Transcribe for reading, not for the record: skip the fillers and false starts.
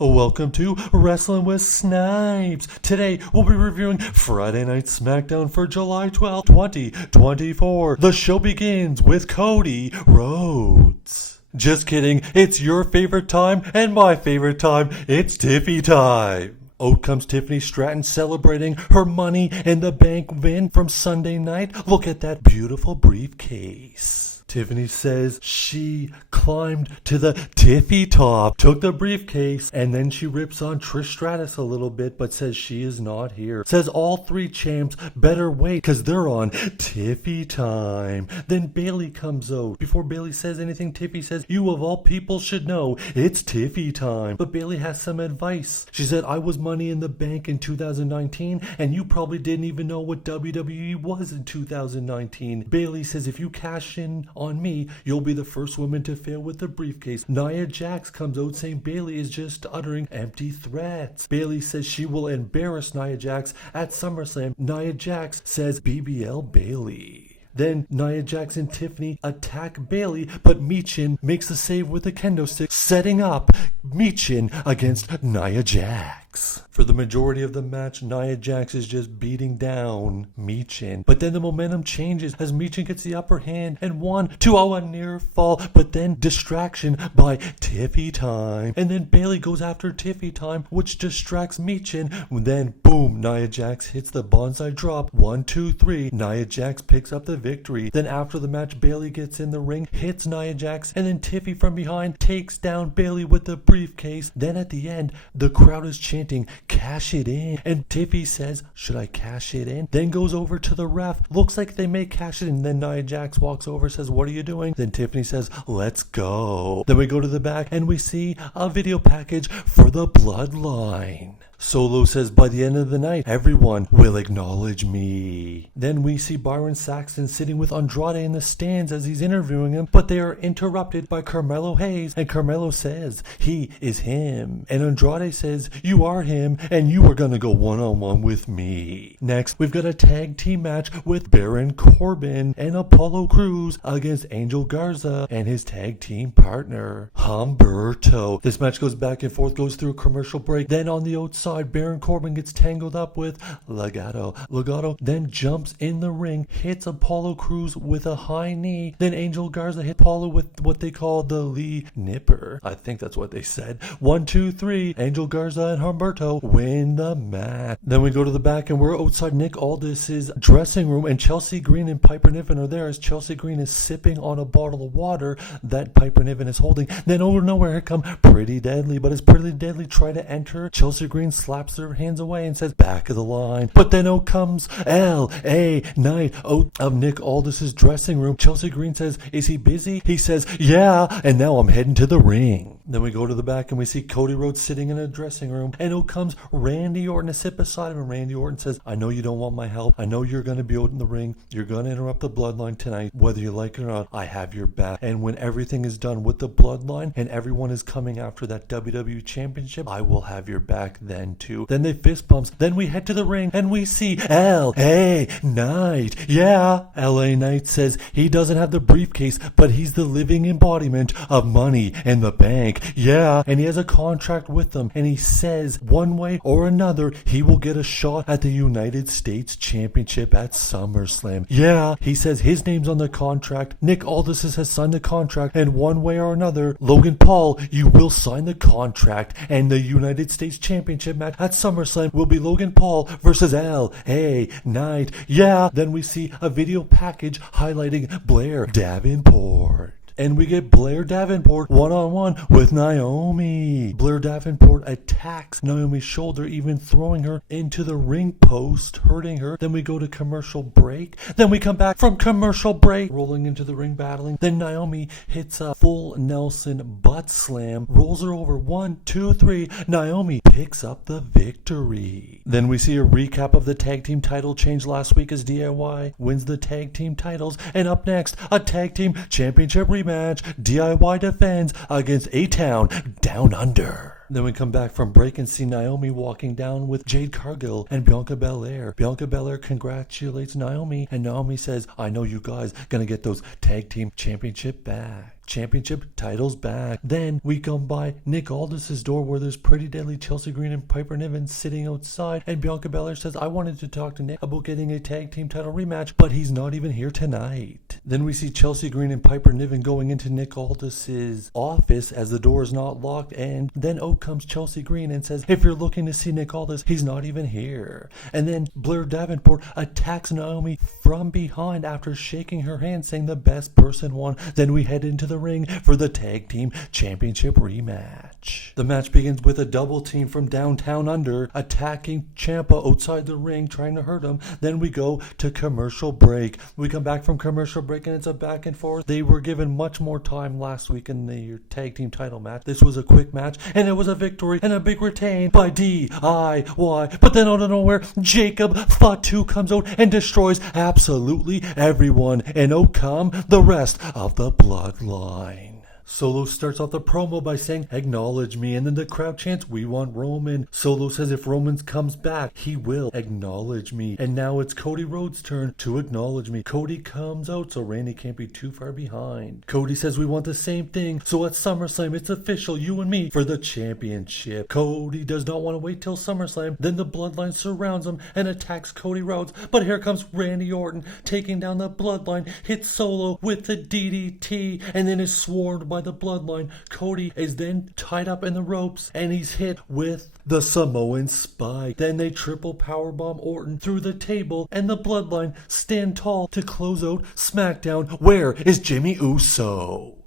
Welcome to Wrestling with Snipes. Today we'll be reviewing Friday Night SmackDown for July 12, 2024. The show begins with Cody Rhodes. Just kidding, it's your favorite time and my favorite time. It's Tiffy Time. Out comes Tiffany Stratton celebrating her Money in the Bank win from Sunday night. Look at that beautiful briefcase. Tiffany says she climbed to the Tiffy top, took the briefcase, and then she rips on Trish Stratus a little bit, but says she is not here. Says all three champs better wait because they're on Tiffy Time. Then Bayley comes out. Before Bayley says anything, Tiffy says, "You of all people should know it's Tiffy Time." But Bayley has some advice. She said, "I was Money in the Bank in 2019, and you probably didn't even know what WWE was in 2019. Bayley says, if you cash in on me, you'll be the first woman to fail with the briefcase." Nia Jax comes out saying Bayley is just uttering empty threats. Bayley says she will embarrass Nia Jax at SummerSlam. Nia Jax says BBL Bayley. Then Nia Jax and Tiffany attack Bayley, but Michin makes the save with a kendo stick, setting up Michin against Nia Jax. For the majority of the match, Nia Jax is just beating down Michin. But then the momentum changes as Michin gets the upper hand and 1-2 a near fall, but then distraction by Tiffy Time. And then Bayley goes after Tiffy Time, which distracts Michin. Then boom, Nia Jax hits the bonsai drop. 1, 2, 3. Nia Jax picks up the victory. Then after the match, Bayley gets in the ring, hits Nia Jax, and then Tiffy from behind takes down Bayley with the briefcase. Then at the end, the crowd is chanting, "Cash it in." And Tiffy says, "Should I cash it in?" Then goes over to the ref. Looks like they may cash it in. Then Nia Jax walks over, says, "What are you doing?" Then Tiffany says, "Let's go." Then we go to the back and we see a video package for the Bloodline. Solo says, "By the end of the night, everyone will acknowledge me." Then we see Byron Saxton sitting with Andrade in the stands as he's interviewing him, but they are interrupted by Carmelo Hayes, and Carmelo says he is him. And Andrade says, "You are him, and you are gonna go one-on-one with me." Next, we've got a tag team match with Baron Corbin and Apollo Crews against Angel Garza and his tag team partner, Humberto. This match goes back and forth, goes through a commercial break. Then on the outside, Baron Corbin gets tangled up with Legato. Legato then jumps in the ring, hits Apollo Crews with a high knee. Then Angel Garza hit Apollo with what they call the Lee Nipper. I think that's what they said. 1, 2, 3. Angel Garza and Humberto win the match. Then we go to the back and we're outside Nick Aldis's dressing room, and Chelsea Green and Piper Niven are there as Chelsea Green is sipping on a bottle of water that Piper Niven is holding. Then over nowhere here come Pretty Deadly, but as Pretty Deadly try to enter, Chelsea Green slaps their hands away and says, "Back of the line." But then out comes L.A. Knight out of Nick Aldis's dressing room. Chelsea Green says, "Is he busy?" He says, "Yeah, and now I'm heading to the ring." Then we go to the back and we see Cody Rhodes sitting in a dressing room, and out comes Randy Orton to sit beside him. And Randy Orton says, "I know you don't want my help. I know you're going to be out in the ring. You're going to interrupt the Bloodline tonight. Whether you like it or not, I have your back. And when everything is done with the Bloodline and everyone is coming after that WWE Championship, I will have your back then too." Then they fist bumps. Then we head to the ring and we see L.A. Knight. Yeah, L.A. Knight says he doesn't have the briefcase, but he's the living embodiment of Money in the Bank. Yeah, and he has a contract with them, and he says one way or another he will get a shot at the United States Championship at SummerSlam. Yeah, he says his name's on the contract. Nick Aldis has signed the contract, and one way or another, Logan Paul, you will sign the contract, and the United States Championship match at SummerSlam will be Logan Paul versus L.A. Knight. Yeah, then we see a video package highlighting Blair Davenport. And we get Blair Davenport one-on-one with Naomi. Blair Davenport attacks Naomi's shoulder, even throwing her into the ring post, hurting her. Then we go to commercial break. Then we come back from commercial break, rolling into the ring battling. Then Naomi hits a full Nelson butt slam, rolls her over. 1, 2, 3. Naomi picks up the victory. Then we see a recap of the tag team title change last week as DIY wins the tag team titles. And up next, a tag team championship rematch. DIY defends against A-Town Down Under. Then we come back from break and see Naomi walking down with Jade Cargill and Bianca Belair. Bianca Belair congratulates Naomi, and Naomi says, "I know you guys gonna get those tag team championship back." Championship titles back. Then we come by Nick Aldis's door where there's Pretty Deadly, Chelsea Green, and Piper Niven sitting outside, and Bianca Belair says, I wanted to talk to Nick about getting a tag team title rematch, but he's not even here tonight. Then we see Chelsea Green and Piper Niven going into Nick Aldis's office as the door is not locked, and then out comes Chelsea Green and says, if you're looking to see Nick Aldis, he's not even here. And then Blair Davenport attacks Naomi from behind after shaking her hand, saying the best person won. Then we head into the ring for the tag team championship rematch. The match begins with a double team from downtown under attacking Ciampa outside the ring, trying to hurt him. Then we go to commercial break. We come back from commercial break and it's a back and forth. They were given much more time last week in the tag team title match. This was a quick match and it was a victory and a big retain by DIY. But then out of nowhere, Jacob Fatu comes out and destroys absolutely everyone. And out come the rest of the bloodline. Solo starts off the promo by saying, acknowledge me, and then the crowd chants, we want Roman. Solo says if Roman comes back, he will acknowledge me. And now it's Cody Rhodes' turn to acknowledge me. Cody comes out so Randy can't be too far behind. Cody says we want the same thing, so at SummerSlam it's official, you and me for the championship. Cody does not want to wait till SummerSlam. Then the bloodline surrounds him and attacks Cody Rhodes. But here comes Randy Orton taking down the bloodline, hits Solo with the DDT, and then is swarmed by the bloodline. Cody is then tied up in the ropes and he's hit with the Samoan spike. Then they triple powerbomb Orton through the table and the bloodline stand tall to close out SmackDown. Where is Jimmy Uso?